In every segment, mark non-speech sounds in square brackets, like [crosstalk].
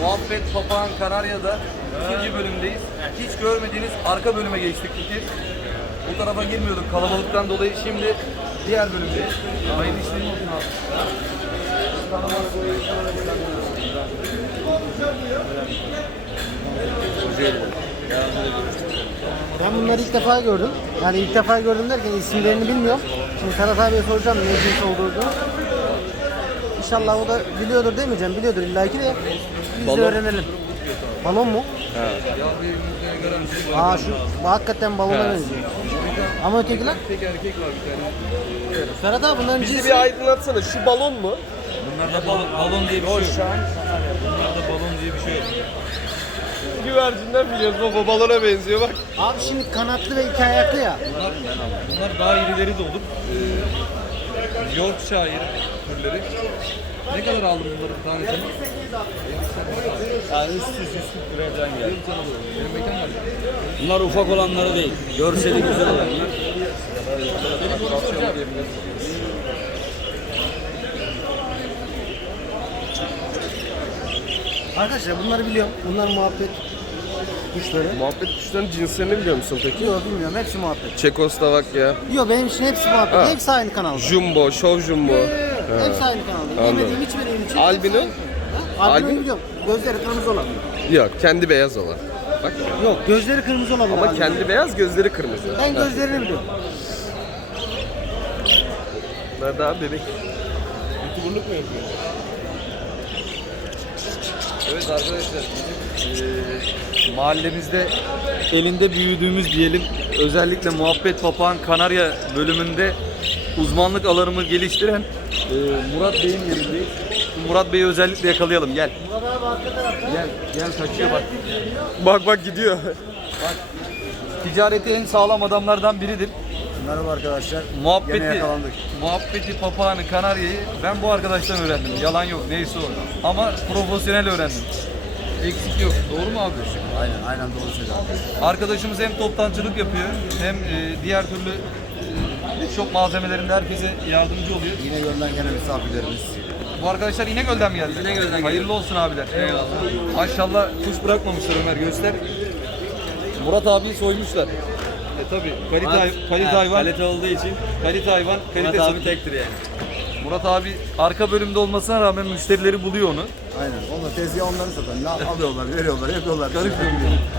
Muhabbet Papağan Kanarya'da ikinci bölümdeyiz. Hiç görmediğiniz arka bölüme geçtik iki. Bu tarafa girmiyorduk kalabalıktan dolayı. Şimdi diğer bölümdeyiz. Hayırlı işlerin olsun abi. Ben bunları ilk defa gördüm. Yani ilk defa gördüm derken isimlerini bilmiyorum. Şimdi Ferhat abiye soracağım ne cins olduğunu. İnşallah o da biliyordur demeyeceğim. Biliyordur illaki de biz de öğrenelim. Balon mu? Aa şu hakikaten balona benziyor. Ama ötekiler? Tek erkek var bir tane. Ferhat abi bunların Bizi cinsi bir aydınlatsana. Şu balon mu? Bunlarda balon, balon diye bir şey yok. Bunlarda balon diye bir şey yok. Güvercinden biliyoruz baba balona benziyor bak. Abi şimdi kanatlı ve iki ayaklı ya. Bunlar, bunlar daha irileri de olur. Ee, Yorkshire türleri. Ne kadar aldın bunların tanesini? Yani 300 140 liraya falan geldi. Benim mekan var. Bunlar ufak olanları değil. Görseli güzel olanlar. Arkadaşlar bunları biliyorum. Bunlar muhabbet kuşları. Muhabbet kuşlarının cinslerini biliyor musun peki? Yok bilmiyorum. Hepsi muhabbet. Çekoslovakya, Yok benim için hepsi muhabbet. Ha. Hepsi aynı kanalda. Jumbo, Şov Jumbo. Hepsi aynı kanalda. Anladım. Yemediğim içmediğim için. Albino? Ha? Albino biliyorum. Gözleri kırmızı olan. Yok, kendi beyaz olan. Bak. Yok gözleri kırmızı olan. Ama albino. kendi beyaz, gözleri kırmızı. Ben gözlerini biliyorum. Bunlar daha bebek. Youtuberlık mı yapıyor? Evet arkadaşlar bizim eee, mahallemizde elinde büyüdüğümüz diyelim özellikle muhabbet papağan kanarya bölümünde uzmanlık alanımı geliştiren eee, Murat Bey'in yerindeyiz. Murat Bey'i özellikle yakalayalım gel. Gel gel kaçıyor bak. Bak bak gidiyor. Ticareti en sağlam adamlardan biridir. Merhaba arkadaşlar. Muhabbeti, muhabbeti papağanı kanaryayı ben bu arkadaştan öğrendim. Yalan yok neyse o. Ama profesyonel öğrendim. Eksik yok. Doğru mu abi? Aynen, aynen doğru söylüyorsun. Arkadaşımız hem toptancılık yapıyor hem e, diğer türlü e, çok malzemelerinde herkese yardımcı oluyor. Yine gönlen gene misafirlerimiz. Bu arkadaşlar İnegöl'den mi geldi? İnegöl'den Hayırlı olsun abiler. Eyvallah. Maşallah kuş bırakmamışlar Ömer göster. Murat abiyi soymuşlar. E tabi kalite, hay- kalite Ha, hayvan, Kalite olduğu için kalite hayvan, kalite Murat abi satıyor. tektir yani. Murat abi arka bölümde olmasına rağmen müşterileri buluyor onu. Aynen. Onlar tezgah onları satan. Ne alıyorlar, veriyorlar, yapıyorlar. Karışmıyor.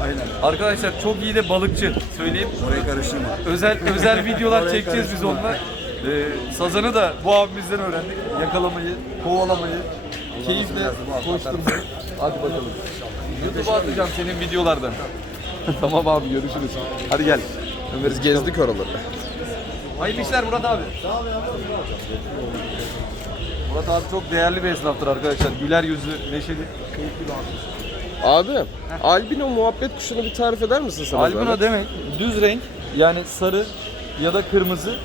Aynen. Arkadaşlar çok iyi de balıkçı söyleyeyim. Orayı karıştırma. Özel özel [laughs] videolar Oraya çekeceğiz biz karıştırma. onunla. Ee, sazanı da bu abimizden öğrendik. Yakalamayı, kovalamayı, keyifle versin, bu hafta koşturmayı. [laughs] Hadi bakalım. YouTube'a atacağım senin videolardan. [laughs] tamam abi görüşürüz. Hadi gel. Ömer'i Biz gezdik oraları. Hayırlı işler Murat abi. Murat abi çok değerli bir esnaftır arkadaşlar. Güler yüzlü, neşeli, keyifli bir abi. Abi, albino muhabbet kuşunu bir tarif eder misin sana? Albino demek düz renk yani sarı ya da kırmızı.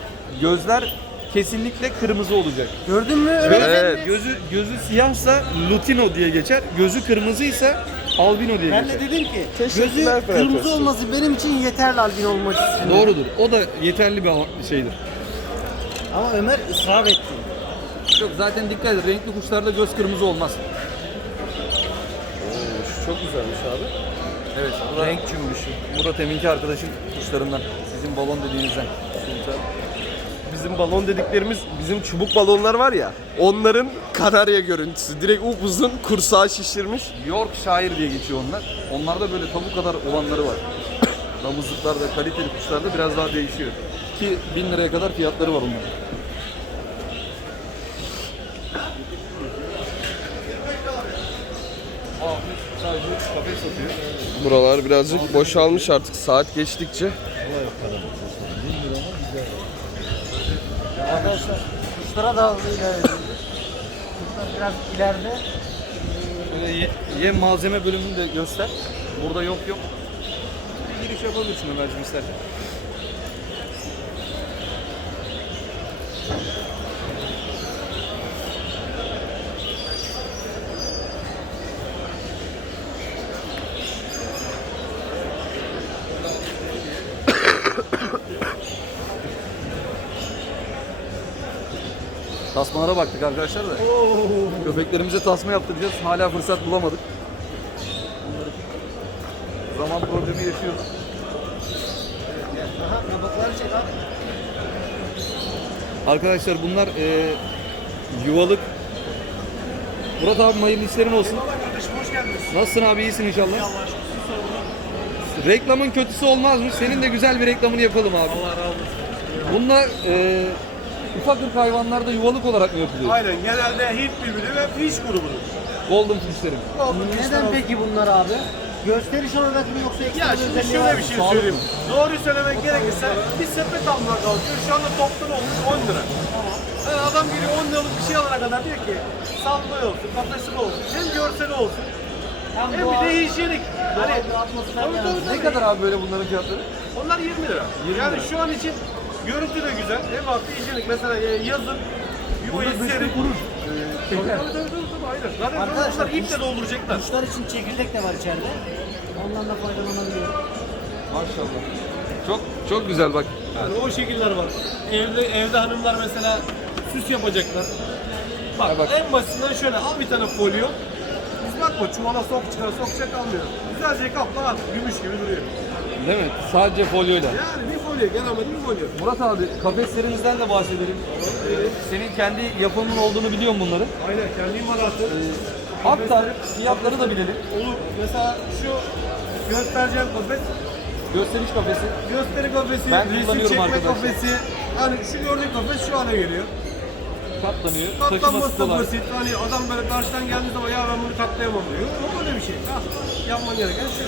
Gözler kesinlikle kırmızı olacak. Gördün mü? Evet. Gözü gözü siyahsa lutino diye geçer. Gözü kırmızıysa albino diye Ben de geçer. dedim ki Teşekkürler gözü Ferhat kırmızı Öztürk. olması benim için yeterli albino olmak için. Doğrudur. O da yeterli bir şeydir. Ama Ömer ısrar etti. Yok zaten dikkat edin. Renkli kuşlarda göz kırmızı olmaz. Oo, şu çok güzelmiş abi. Evet. Renk cümbüşü. Bu da teminki arkadaşın kuşlarından. Sizin balon dediğinizden. Bizim balon dediklerimiz, bizim çubuk balonlar var ya, onların kanarya görüntüsü. Direkt upuzun kursağı şişirmiş. Yorkshire diye geçiyor onlar. Onlarda böyle tavuk kadar olanları var. [coughs] Damızlıklarda, kaliteli kuşlarda biraz daha değişiyor. Ki 1000 liraya kadar fiyatları var onların. Abi sadece kafes satıyor. Buralar birazcık boşalmış artık saat geçtikçe. Arkadaşlar kuşlara da hızlı ilerliyor. Kuşlar biraz ileride. Böyle ye- yem malzeme bölümünü de göster. Burada yok yok. Bir giriş yapabilirsin Ömerciğim istersen. Tasmalara baktık arkadaşlar da. Köpeklerimize tasma yaptıracağız. Hala fırsat bulamadık. Zaman problemi yaşıyoruz. Aha kabakları çek abi. Arkadaşlar bunlar e, yuvalık. Murat abi hayırlı işlerin olsun. Nasılsın abi iyisin inşallah. Reklamın kötüsü olmazmış. Senin de güzel bir reklamını yapalım abi. Allah razı olsun. Bunlar e, ufak ırk hayvanlarda yuvalık olarak mı yapılıyor? Aynen genelde Hint birbiri ve fiş grubunun. Golden fishlerim. Neden peki bunlar abi? Gösteriş olarak mı yoksa ekstra Ya bir şimdi özelliği var şöyle mı? bir şey Sağlık söyleyeyim. mı? Doğruyu söylemek gerekirse bir sepet almaya kalkıyor. Şu anda toptan olmuş 10 lira. Yani adam geliyor 10 liralık bir şey alana kadar diyor ki salma olsun, kafesi olsun, hem görseli olsun. Hem Hem bir doğa- de hijyenik. Hani, bir atmosfer tabii, yaratıyor. tabii, Ne tabii. kadar abi böyle bunların fiyatları? Onlar 20 lira. yani şu an için görüntü de güzel. Hem artı hijyenik. Mesela e, yazın yuvayı serin. Tabii tabii tabii tabii aynen. Zaten Arkadaşlar, onlar ip de dolduracaklar. Kuşlar için çekirdek de var içeride. Ondan da faydalanabiliyor. Maşallah. Çok çok güzel bak. Yani o şekiller var. Evde evde hanımlar mesela süs yapacaklar. Bak, bak. en basitinden şöyle al bir tane folyo. Biz bakma çuvala sok çıkar sokacak almıyor. Güzelce kapla at. Gümüş gibi duruyor. Değil mi? Sadece folyoyla. Yani bir folyo gel ama bir folyo. Murat abi kafeslerimizden de bahsedelim. Ee, senin kendi yapımın olduğunu biliyorum bunların. Aynen kendi imalatı. Ee, hatta fiyatları da bilelim. Olur. Mesela şu göstereceğim kafes, Gösteriş kafesi. gösteri kafesi, Ben resim çekme arkadaşlar. kafesi. Hani şu gördüğün kafes şu hale geliyor. Katlanıyor. Katlanması da basit. Hani adam böyle karşıdan geldiği zaman ya ben bunu katlayamam diyor. O böyle bir şey. Ha, yapman gereken şey.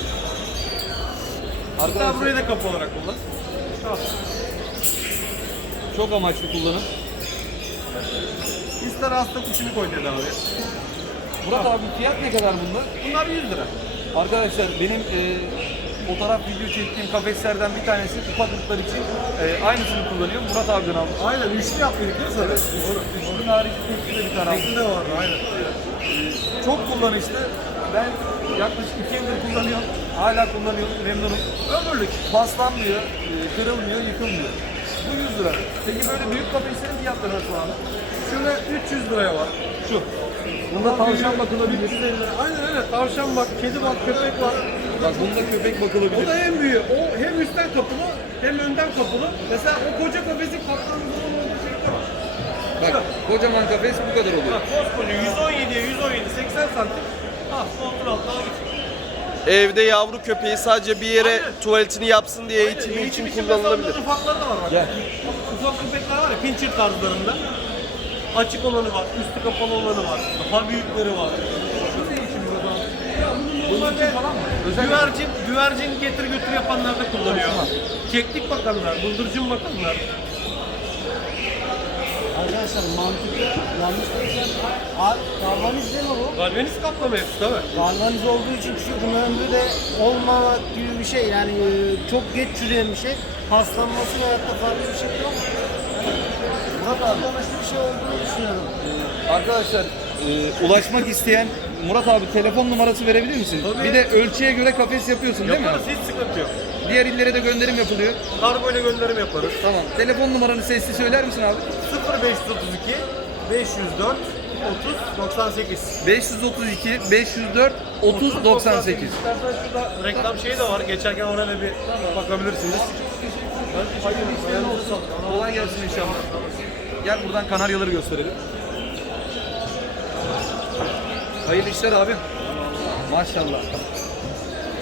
Arkadaşlar burayı da kapı olarak kullan. Çok amaçlı kullanım. İster hasta kuşunu koy dedi abi. Murat abi fiyat ne kadar bunlar? Bunlar 100 lira. Arkadaşlar benim e, fotoğraf video çektiğim kafeslerden bir tanesi ufak ırklar için e, aynısını kullanıyorum. Murat abiden aldım. Aynen üçlü yapıyorduk değil mi sana? Doğru. Bunun harici tekli de bir tane aldım. Renkli de vardı aynen. Çok kullanışlı. Ben yaklaşık iki yıldır kullanıyorum. Hala kullanıyorum. Memnunum. Ömürlük. Paslanmıyor, e, kırılmıyor, yıkılmıyor. Bu 100 lira. Peki böyle büyük kafeslerin fiyatları nasıl abi? Şöyle 300 liraya var. Şu. Bunda tavşan bakılabilir. 350 lira. Aynen öyle. Tavşan bak, kedi bak, köpek var. Bak bunda köpek O bakılabilir. da en büyüğü. O hem üstten kapılı hem önden kapılı. Mesela o koca kafesin kaptanı olduğu şeyde var. Bak kocaman kafes bu kadar oluyor. Bak koskoca 117'ye 117 80 santim. Ha kontrol altına git. Evde yavru köpeği sadece bir yere Aynen. tuvaletini yapsın diye eğitimi için kullanılabilir. ufakları da var bak. Gel. Ufak köpekler var ya pincher tarzlarında. Açık olanı var, üstü kapalı olanı var. Daha büyükleri var. Özel Güvercin, güvercin getir götür yapanlar da kullanıyor. Keklik bakanlar, bıldırcın bakanlar. Arkadaşlar mantıklı yanlış Abi galvaniz değil mi bu? Galvaniz kaplama hepsi tabii. Galvaniz olduğu için kuşun ömrü de olmamak gibi bir şey yani e, çok geç çürüyen bir şey. Paslanması veyahut da farklı bir şey yok. Murat abi amaçlı bir şey olduğunu düşünüyorum. Arkadaşlar e, ulaşmak isteyen Murat abi telefon numarası verebilir misin? Tabii. Bir de ölçüye göre kafes yapıyorsun değil mi? Yaparız hiç sıkıntı yok. Diğer illere de gönderim yapılıyor. Kargo ile gönderim yaparız. Tamam. Telefon numaranı sesli söyler misin abi? 0532 504 30 98. 532 504 30 98. İstersen şurada reklam şeyi de var. Geçerken oraya da bir bakabilirsiniz. Kolay gelsin inşallah. Gel buradan kanaryaları gösterelim. Hayırlı işler abi. Maşallah.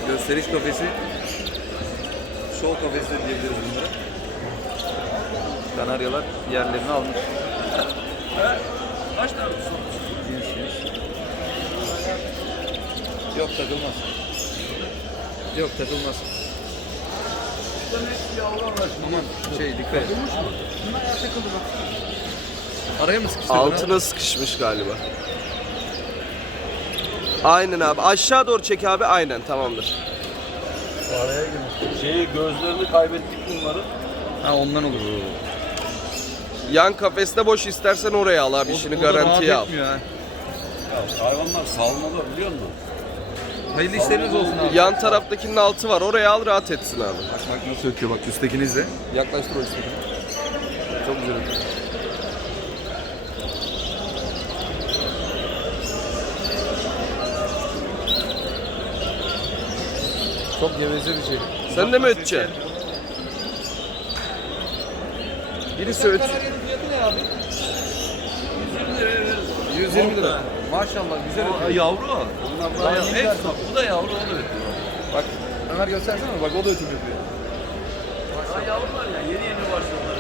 Gösteriş kafesi. Show kafesi de diyebiliriz bunlara. Kanaryalar yerlerini almış. Kaç tane? Cins cins. Yok takılmaz. Yok takılmaz. Aman şey dikkat et. Araya mı sıkıştırdın? Altına sıkışmış galiba. Aynen abi. Aşağı doğru çek abi. Aynen tamamdır. Şeyi gözlerini kaybettik bunların. Ha ondan olur. Yan kafeste boş istersen oraya al abi O- işini o garantiye al. etmiyor. Ya hayvanlar salmalı biliyor musun? Hayırlı işleriniz olsun abi. Yan taraftakinin altı var oraya al rahat etsin abi. Bak bak nasıl öküyor bak üsttekiniz de. Yaklaştır o üsttekini. Çok güzel. Çok geveze bir şey. Sen de mi öteceksin? Birisi öt. Fiyatı ne abi? 120 lira. Maşallah güzel ötüyor. Yavru. Daha yeni bak bu da yavru o da ötüyor. Bak Ömer göstersene bak o da ötüm yapıyor. Daha yavrular ya yeni yeni başladılar.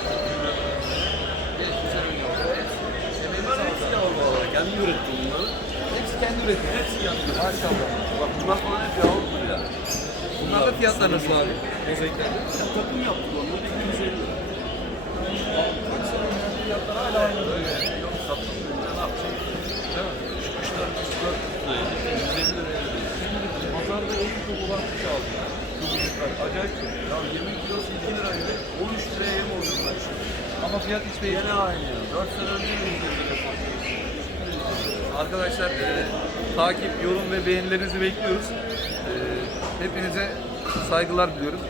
Bunlar hepsi yavru olarak. Kendi üretti bunları. Hepsi kendi üretiyor. Hepsi kendi üretti. Maşallah. Bak bunlar falan hep yavrudur ya. Bunlar da fiyatlar nasıl abi? Mozaikler. Ya takım yaptık onları 250 lira. Fiyatlar hala aynı böyle. Yok sattım ben ne yapacağım? Değil mi? Şu kuşlar kuşlar 150 liraya veriyor. Pazarda en çok olan kuş aldım. Şu kuşlar acayip çok. Ya yemin kilosu 2 liraydı. 13 liraya yem oldu bunlar şimdi. Ama fiyat hiç değişmiyor. Yine aynı. 4 sene önce de 150 lira. Arkadaşlar e, takip, yorum ve beğenilerinizi bekliyoruz. E, hepinize saygılar diliyorum.